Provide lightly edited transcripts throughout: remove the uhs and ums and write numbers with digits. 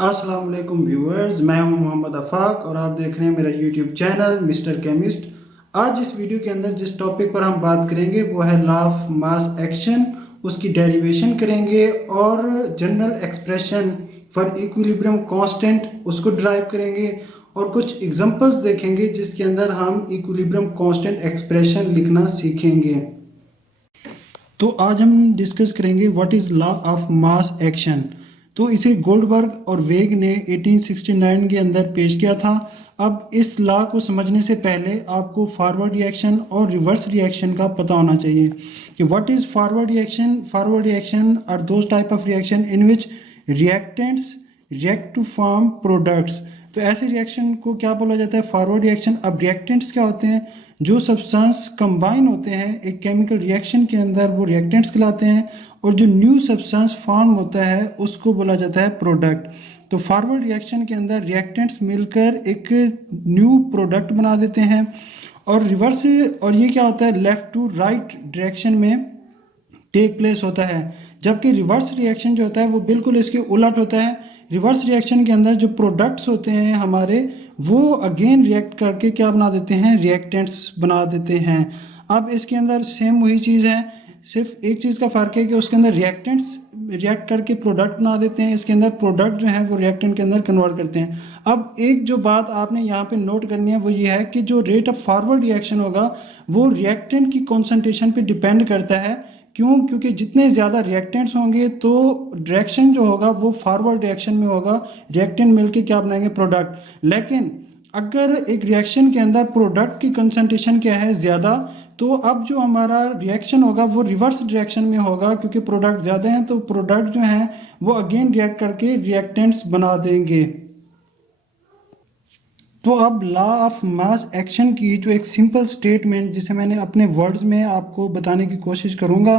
अस्सलाम वालेकुम व्यूअर्स, मैं हूं मोहम्मद अफाक और आप देख रहे हैं मेरा यूट्यूब चैनल मिस्टर केमिस्ट। आज इस वीडियो के अंदर जिस टॉपिक पर हम बात करेंगे वो है लॉ ऑफ मास एक्शन, उसकी डेरिवेशन करेंगे और general expression for equilibrium constant उसको ड्राइव करेंगे और कुछ एग्जांपल्स देखेंगे जिसके अंदर हम इक्विलिब्रियम कांस्टेंट एक्सप्रेशन लिखना सीखेंगे। तो आज हम डिस्कस करेंगे what is law of mass action. तो इसे गोल्डबर्ग और वेग ने 1869 के अंदर पेश किया था। अब इस लॉ को समझने से पहले आपको फॉरवर्ड रिएक्शन और रिवर्स रिएक्शन का पता होना चाहिए कि what is forward reaction. Forward reaction are those type of reaction in which reactants react to form products. तो ऐसे रिएक्शन को क्या बोला जाता है? Forward reaction. अब रिएक्टेंट्स क्या होते हैं? जो सब्सटेंस कंबाइन होते हैं एक केमिकल रिएक्शन के अंदर वो रिएक्टेंट्स कहलाते हैं, और जो न्यू सब्सटेंस फॉर्म होता है उसको बोला जाता है प्रोडक्ट। तो फॉरवर्ड रिएक्शन के अंदर रिएक्टेंट्स मिलकर एक न्यू प्रोडक्ट बना देते हैं। और रिवर्स, और ये क्या होता है? लेफ्ट टू राइट डायरेक्शन में टेक प्लेस होता है, जबकि रिवर्स रिएक्शन जो होता है वो बिल्कुल इसके उलट होता है। रिवर्स रिएक्शन के अंदर जो प्रोडक्ट्स होते हैं हमारे, वो अगेन रिएक्ट करके क्या बना देते हैं? रिएक्टेंट्स बना देते हैं। अब इसके अंदर सेम वही चीज़ है, सिर्फ एक चीज़ का फ़र्क है कि उसके अंदर रिएक्टेंट्स रिएक्ट करके प्रोडक्ट बना देते हैं, इसके अंदर प्रोडक्ट जो है वो रिएक्टेंट के अंदर कन्वर्ट करते हैं। अब एक जो बात आपने यहाँ पे नोट करनी है वो ये है कि जो रेट ऑफ फॉरवर्ड रिएक्शन होगा वो रिएक्टेंट की कॉन्सेंट्रेशन पे डिपेंड करता है। क्यों? क्योंकि जितने ज़्यादा रिएक्टेंट्स होंगे तो डायरेक्शन जो होगा वो फॉरवर्ड रिएक्शन में होगा, रिएक्टेंट मिलके क्या बनाएंगे? प्रोडक्ट। लेकिन अगर एक रिएक्शन के अंदर प्रोडक्ट की कंसंट्रेशन क्या है? ज़्यादा, तो अब जो हमारा रिएक्शन होगा वो रिवर्स रिएक्शन में होगा, क्योंकि प्रोडक्ट ज़्यादा हैं तो प्रोडक्ट जो हैं वो अगेन रिएक्ट करके रिएक्टेंट्स बना देंगे। तो अब लॉ ऑफ मास एक्शन की जो एक सिंपल स्टेटमेंट जिसे मैंने अपने वर्ड्स में आपको बताने की कोशिश करूँगा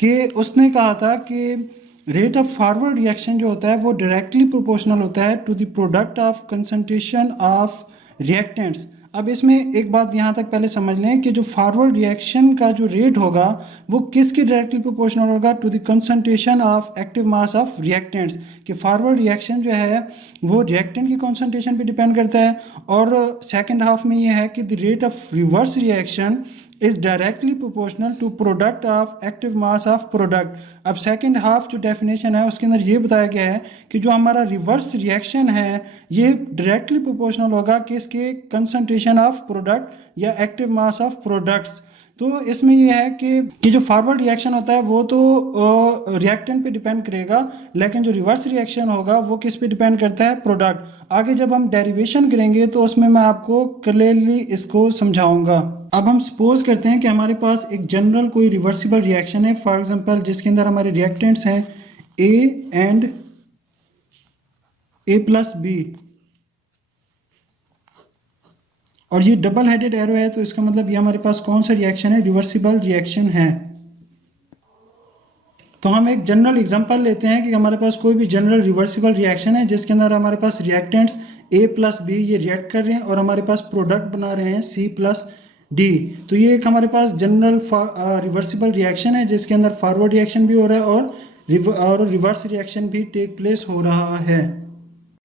कि उसने कहा था कि रेट ऑफ फॉरवर्ड रिएक्शन जो होता है वो डायरेक्टली प्रोपोर्शनल होता है to the product of concentration of reactants. अब इसमें एक बात यहाँ तक पहले समझ लें कि जो फॉरवर्ड रिएक्शन का जो रेट होगा वो किसके डायरेक्टली प्रोपोर्शनल होगा? To the concentration of active mass of reactants. कि फॉरवर्ड रिएक्शन जो है वो रिएक्टेंट की कंसंट्रेशन पे डिपेंड करता है। और सेकंड हाफ में ये है कि the rate of reverse reaction is directly proportional to product of active mass of product. अब सेकंड हाफ जो डेफिनेशन है उसके अंदर ये बताया गया है कि जो हमारा रिवर्स रिएक्शन है ये डायरेक्टली प्रोपोर्शनल होगा किसके? कंसंट्रेशन ऑफ प्रोडक्ट या एक्टिव मास ऑफ प्रोडक्ट्स। तो इसमें यह है कि जो फॉरवर्ड रिएक्शन होता है वो तो रिएक्टेंट पे डिपेंड करेगा, लेकिन जो रिवर्स रिएक्शन होगा वो किस पे डिपेंड करता है? प्रोडक्ट। आगे जब हम डेरिवेशन करेंगे तो उसमें मैं आपको क्लियरली इसको समझाऊंगा। अब हम सपोज करते हैं कि हमारे पास एक जनरल कोई रिवर्सिबल रिएक्शन है, फॉर एग्जांपल जिसके अंदर हमारे रिएक्टेंट्स हैं A and A plus B, और ये डबल हेडेड एरो है, तो इसका मतलब ये हमारे पास कौन सा रिएक्शन है? रिवर्सिबल रिएक्शन है। तो हम एक जनरल एग्जांपल लेते हैं कि हमारे पास कोई भी जनरल रिवर्सिबल रिएक्शन है जिसके अंदर हमारे पास रिएक्टेंट्स ए प्लस बी ये रिएक्ट कर रहे हैं और हमारे पास प्रोडक्ट बना रहे हैं सी प्लस डी। तो ये एक हमारे पास जनरल रिवर्सिबल रिएक्शन है जिसके अंदर फॉरवर्ड रिएक्शन भी हो रहा है और रिवर्स रिएक्शन भी टेक प्लेस हो रहा है।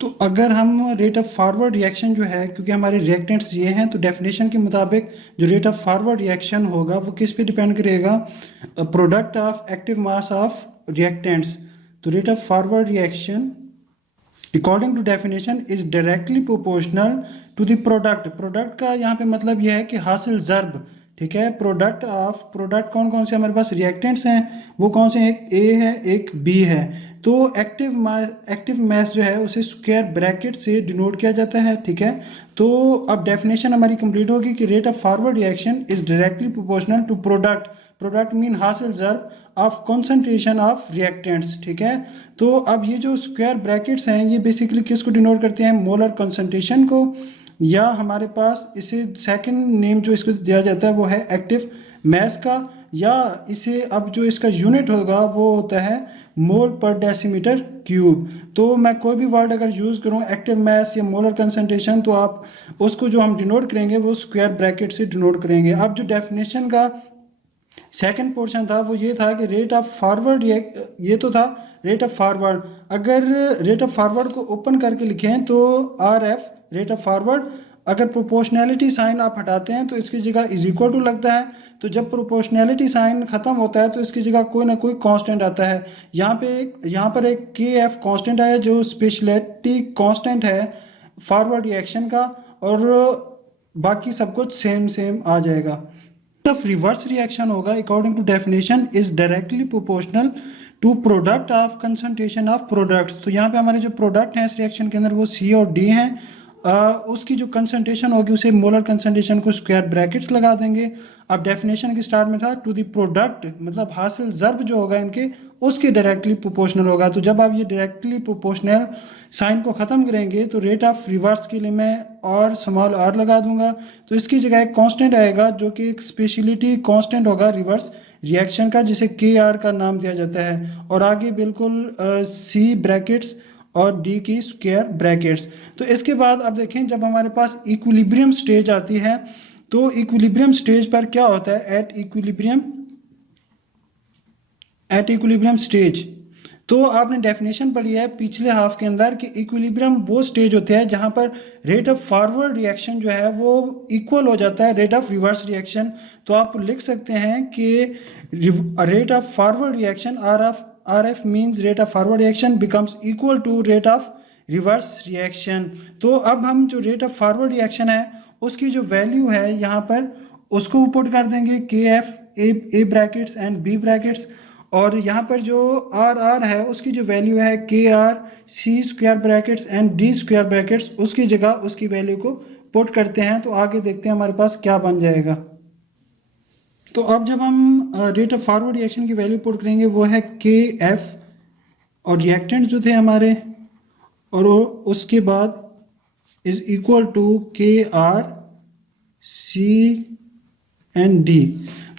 तो अगर हम रेट ऑफ फॉरवर्ड रिएक्शन जो है, क्योंकि हमारे रिएक्टेंट्स ये हैं, तो डेफिनेशन के मुताबिक जो रेट ऑफ फॉरवर्ड रिएक्शन होगा वो किस पे डिपेंड करेगा? Product of active mass of reactants. तो rate of forward reaction according to definition is directly proportional to the product. Product का यहाँ पे मतलब यह है कि हासिल ज़र्ब, ठीक है। प्रोडक्ट कौन कौन से हमारे पास रिएक्टेंट्स हैं? वो कौन से हैं? एक ए है, एक बी है। तो एक्टिव मास जो है उसे स्क्वायर ब्रैकेट से डिनोट किया जाता है, ठीक है। तो अब डेफिनेशन हमारी कंप्लीट होगी कि rate of forward reaction is directly proportional to product mean हासिल ज़र्ब ऑफ कॉन्सेंट्रेशन ऑफ रिएक्टेंट्स, ठीक है। तो अब ये जो स्क्वायर ब्रैकेट्स हैं ये बेसिकली किसको डिनोट करते हैं? मोलर कॉन्सेंट्रेशन को, या हमारे पास इसे सेकंड नेम जो इसको दिया जाता है वो है एक्टिव मास का, या इसे अब जो इसका यूनिट होगा वो होता है मोल पर डेसीमीटर क्यूब। तो मैं कोई भी वर्ड अगर यूज़ करूँ एक्टिव मास या मोलर कंसंट्रेशन, तो आप उसको जो हम डिनोट करेंगे वो स्क्वायर ब्रैकेट से डिनोट करेंगे। अब जो डेफिनेशन का सेकंड पोर्शन था वो ये था कि रेट ऑफ फॉरवर्ड, ये तो था रेट ऑफ फॉरवर्ड। अगर रेट ऑफ फॉरवर्ड को ओपन करके लिखें तो RF रेट ऑफ फॉरवर्ड, अगर प्रोपोर्शनैलिटी साइन आप हटाते हैं तो इसकी जगह इज इक्वल टू लगता है। तो जब प्रोपोर्शनैलिटी साइन खत्म होता है तो इसकी जगह कोई ना कोई कांस्टेंट आता है। यहाँ पर एक KF कांस्टेंट आया जो स्पेशलिटी कांस्टेंट है फॉरवर्ड रिएक्शन का, और बाकी सब कुछ सेम आ जाएगा। ऑफ रिवर्स रिएक्शन होगा according to definition is directly proportional to product of concentration of products. तो यहाँ पे हमारे जो प्रोडक्ट हैं इस रिएक्शन के अंदर वो C और D हैं, उसकी जो कंसंट्रेशन होगी उसे मोलर कंसंट्रेशन को स्क्वायर ब्रैकेट्स लगा देंगे। अब डेफिनेशन के स्टार्ट में था टू द प्रोडक्ट, मतलब हासिल ज़र्ब जो होगा इनके उसके डायरेक्टली प्रोपोर्शनल होगा। तो जब आप ये डायरेक्टली प्रोपोर्शनल साइन को ख़त्म करेंगे तो रेट ऑफ रिवर्स के लिए मैं और स्मॉल r लगा दूंगा। तो इसकी जगह एक कांस्टेंट आएगा जो कि एक स्पेशलिटी कांस्टेंट होगा रिवर्स रिएक्शन का, जिसे KR का नाम दिया जाता है, और आगे बिल्कुल C ब्रैकेट्स और D की स्क्वायर ब्रैकेट्स। तो इसके बाद अब देखें जब हमारे पास इक्विलिब्रियम स्टेज आती है तो इक्विलिब्रियम स्टेज पर क्या होता है, एट इक्विलिब्रियम स्टेज। तो आपने डेफिनेशन पढ़ी है पिछले हाफ के अंदर कि इक्विलिब्रियम वो स्टेज होते हैं जहां पर रेट ऑफ फॉरवर्ड रिएक्शन जो है वो इक्वल हो जाता है रेट ऑफ रिवर्स रिएक्शन। तो आप लिख सकते हैं कि rate of forward reaction RF means rate of forward reaction becomes equal to rate of reverse reaction. तो अब हम जो रेट ऑफ फॉरवर्ड रिएक्शन है उसकी जो वैल्यू है यहाँ पर उसको पुट कर देंगे KF A brackets and B brackets, और यहाँ पर जो RR है उसकी जो वैल्यू है KR C square brackets and D square brackets, उसकी जगह उसकी वैल्यू को पुट करते हैं। तो आगे देखते हैं हमारे पास क्या बन जाएगा। तो अब जब हम रेट ऑफ फॉरवर्ड रिएक्शन की वैल्यू पुट करेंगे वो है KF और रिएक्टेंट जो थे हमारे, और उसके बाद is equal to KR C and D।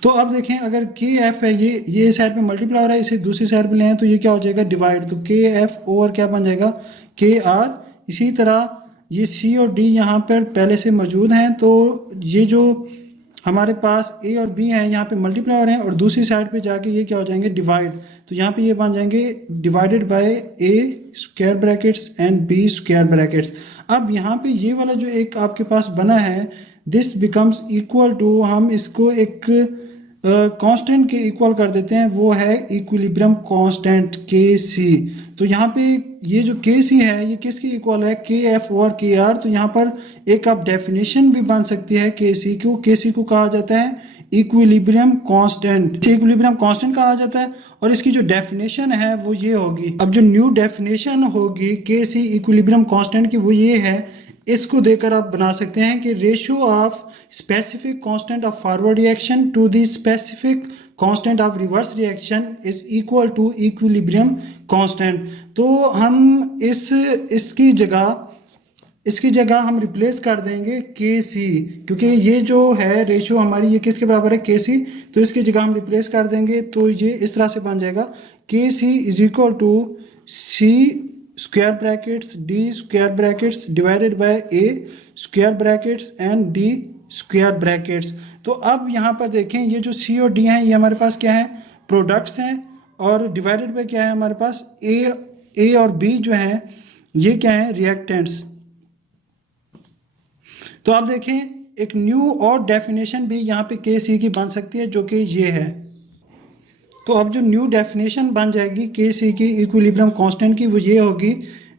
तो अब देखें अगर KF है ये साइड पे मल्टीप्लाई हो रहा है, इसे दूसरी साइड पे ले आए तो ये क्या हो जाएगा डिवाइड। तो KF ओवर क्या बन जाएगा KR। इसी तरह ये C और D यहाँ पर पहले से मौजूद हैं, तो ये जो हमारे पास A और B हैं यहाँ पे मल्टीप्लाई हो रहे हैं और दूसरी साइड पे जाके ये क्या हो जाएंगे डिवाइड। तो यहाँ पे ये बन जाएंगे divided by A square brackets and B square brackets. अब यहाँ पे ये वाला जो एक आपके पास बना है दिस बिकम्स इक्वल टू, हम इसको एक कांस्टेंट के इक्वल कर देते हैं, वो है इक्विलिब्रियम कांस्टेंट KC। तो यहाँ पे ये जो KC है ये किसके इक्वल है KF और KR। तो यहाँ पर एक आप डेफिनेशन भी बन सकती है KC को कहा जाता है इक्विलिब्रियम कांस्टेंट, इक्विलिब्रियम कांस्टेंट कहा जाता है, और इसकी जो डेफिनेशन है वो ये होगी। अब जो न्यू डेफिनेशन होगी KC इक्विलिब्रियम कांस्टेंट की वो ये है, इसको देकर आप बना सकते हैं कि ratio of specific constant of forward reaction to the specific constant of reverse reaction is equal to equilibrium constant. तो हम इसकी जगह हम रिप्लेस कर देंगे KC, क्योंकि ये जो है रेशियो हमारी ये किसके बराबर है KC, तो इसकी जगह हम रिप्लेस कर देंगे। तो ये इस तरह से बन जाएगा KC is equal to C square brackets D square brackets divided by A square brackets and D square brackets. तो अब यहाँ पर देखें ये जो C और D हैं ये हमारे पास क्या है प्रोडक्ट्स हैं, और डिवाइडेड बाय क्या है हमारे पास A और B जो हैं ये क्या है रिएक्टेंट्स। तो आप देखें एक न्यू और डेफिनेशन भी यहाँ पे KC की बन सकती है जो कि ये है। तो अब जो न्यू डेफिनेशन बन जाएगी KC की इक्विलिब्रियम कांस्टेंट की वो ये होगी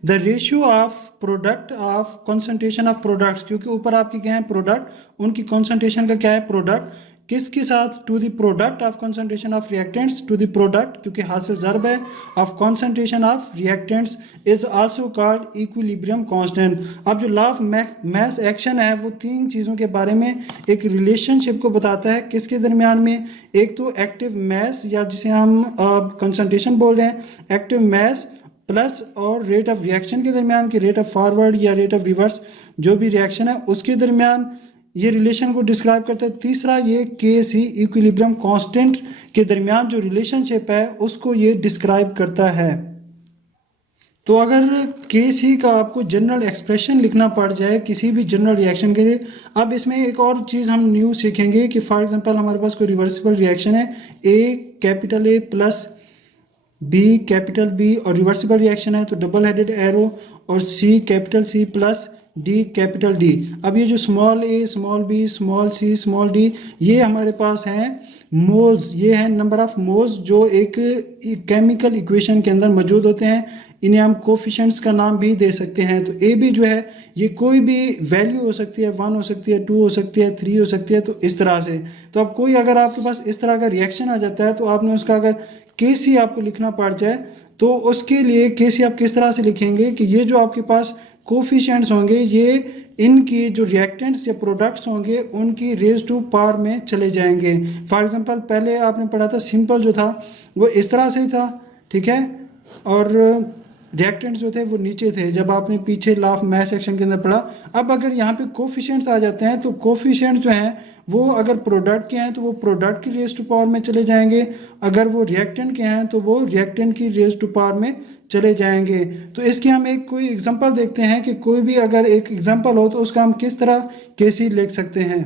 the ratio of product of concentration of products, क्योंकि ऊपर आपके क्या है प्रोडक्ट, उनकी कंसंट्रेशन का क्या है प्रोडक्ट, किसके साथ to the product of concentration of reactants to the product, क्योंकि हासिल ज़र्ब है of concentration of reactants is also called equilibrium constant. अब जो लॉ ऑफ मास एक्शन है वो तीन चीज़ों के बारे में एक रिलेशनशिप को बताता है, किसके दरमियान में, एक तो एक्टिव मास या जिसे हम कंसंट्रेशन बोल रहे हैं एक्टिव मास प्लस और रेट ऑफ रिएक्शन के दरमियान की रेट ऑफ फॉरवर्ड या रेट ऑफ रिवर्स जो भी रिएक्शन है उसके दरमियान ये रिलेशन को डिस्क्राइब करता है। तीसरा ये KC इक्विलिब्रियम कांस्टेंट के दरमियान जो रिलेशनशिप है उसको ये डिस्क्राइब करता है। तो अगर KC का आपको जनरल एक्सप्रेशन लिखना पड़ जाए किसी भी जनरल रिएक्शन के लिए, अब इसमें एक और चीज़ हम न्यू सीखेंगे कि फॉर एग्जांपल हमारे पास कोई रिवर्सिबल रिएक्शन है A capital A plus B capital B और रिवर्सिबल रिएक्शन है तो डबल हेडेड एरो, और C capital C plus D capital D. अब ये जो small A small B small C small D ये हमारे पास हैं मोल्स, ये है नंबर ऑफ मोल्स जो एक केमिकल इक्वेशन के अंदर मौजूद होते हैं। इन्हें हम कोफिशिएंट्स का नाम भी दे सकते हैं। तो ए बी जो है ये कोई भी वैल्यू हो सकती है, 1 हो सकती है, 2 हो सकती है, 3 हो सकती है, तो इस तरह से। तो अब कोई अगर आपके पास इस तरह का रिएक्शन आ जाता है तो आपने उसका अगर केसी आपको लिखना पड़ जाए तो उसके लिए केसी आप किस तरह से लिखेंगे कि ये जो आपके पास कोफिशिएंट्स होंगे ये इनकी जो रिएक्टेंट्स या प्रोडक्ट्स होंगे उनकी रेज टू पावर में चले जाएंगे। फॉर एग्जांपल पहले आपने पढ़ा था सिंपल जो था वो इस तरह से था, ठीक है, और रिएक्टेंट्स जो थे वो नीचे थे जब आपने पीछे लॉ ऑफ मास एक्शन के अंदर पढ़ा। अब अगर यहाँ पे कोफिशिएंट्स आ जाते हैं तो कोफिशिएंट्स जो हैं वो अगर प्रोडक्ट के हैं तो वो प्रोडक्ट की रेज टू पावर में चले जाएंगे, अगर वो रिएक्टेंट के हैं तो वो रिएक्टेंट की रेज टू पावर में चले जाएंगे। तो इसकी हम एक कोई एग्जांपल देखते हैं कि कोई भी अगर एक एग्जांपल हो तो उसका हम किस तरह केसी लिख सकते हैं।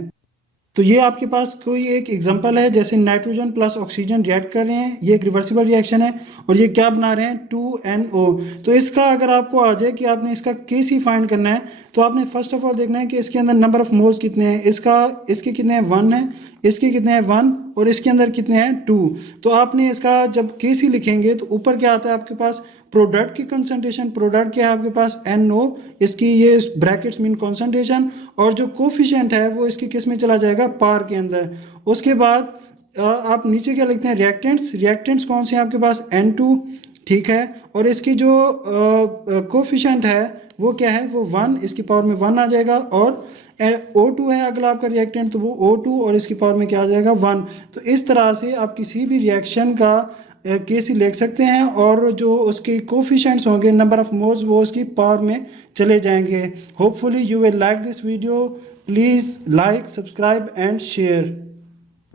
तो ये आपके पास कोई एक एग्जांपल है, जैसे नाइट्रोजन प्लस ऑक्सीजन रिएक्ट कर रहे हैं, ये एक रिवर्सिबल रिएक्शन है और ये क्या बना रहे हैं 2NO। तो इसका अगर आपको आ जाए कि आपने इसका केसी फाइंड करना है तो आपने फर्स्ट ऑफ ऑल देखना है कि इसके अंदर नंबर ऑफ मोल्स कितने हैं। इसके कितने हैं 1 है, इसके कितने हैं 1 और इसके अंदर कितने हैं 2। तो आपने इसका जब केसी लिखेंगे तो ऊपर क्या आता है आपके पास प्रोडक्ट की कंसंट्रेशन, प्रोडक्ट क्या है आपके पास NO, इसकी ये ब्रैकेट्स मीन कंसंट्रेशन, और जो कोफिशिएंट है वो इसकी किस में चला जाएगा पार के अंदर। उसके बाद आप नीचे क्या लिखते हैं रिएक्टेंट्स, रिएक्टेंट्स कौन से हैं आपके पास N2, ठीक है, और इसकी जो कोफिशिएंट है वो क्या है वो 1, इसकी पावर में 1 आ जाएगा, और O2 है अगला आपका रिएक्टेंट तो वो O2 और इसकी पावर में क्या आ जाएगा 1। तो इस तरह से आप किसी भी रिएक्शन का केसी लिख सकते हैं और जो उसके कोफिशिएंट्स होंगे नंबर ऑफ मोल्स वो उसकी पावर में चले जाएंगे। Hopefully you will like this video, please like subscribe and share.